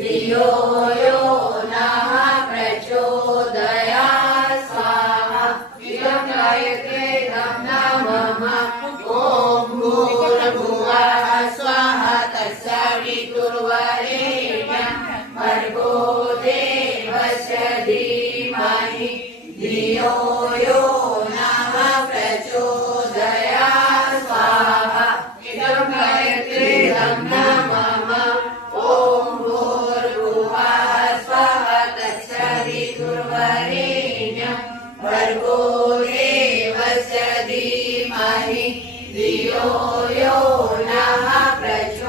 धियो यो नः प्रचोदयात् स्वाहा इदं गायत्रे नमः ॐ भूर्भुवः स्वाहा तत्सवितुर्वरेण्यं भर्गो देवस्य धीमहि धियो यो नः प्रचोदयात् स्वाहा इदं गायत्रे नमः ॐ भूर्भुवः स्वाहा तत्सवितुर्वरेण्यं भर्गो देवस्य धीमहि धियो यो नः प्रचोदयात्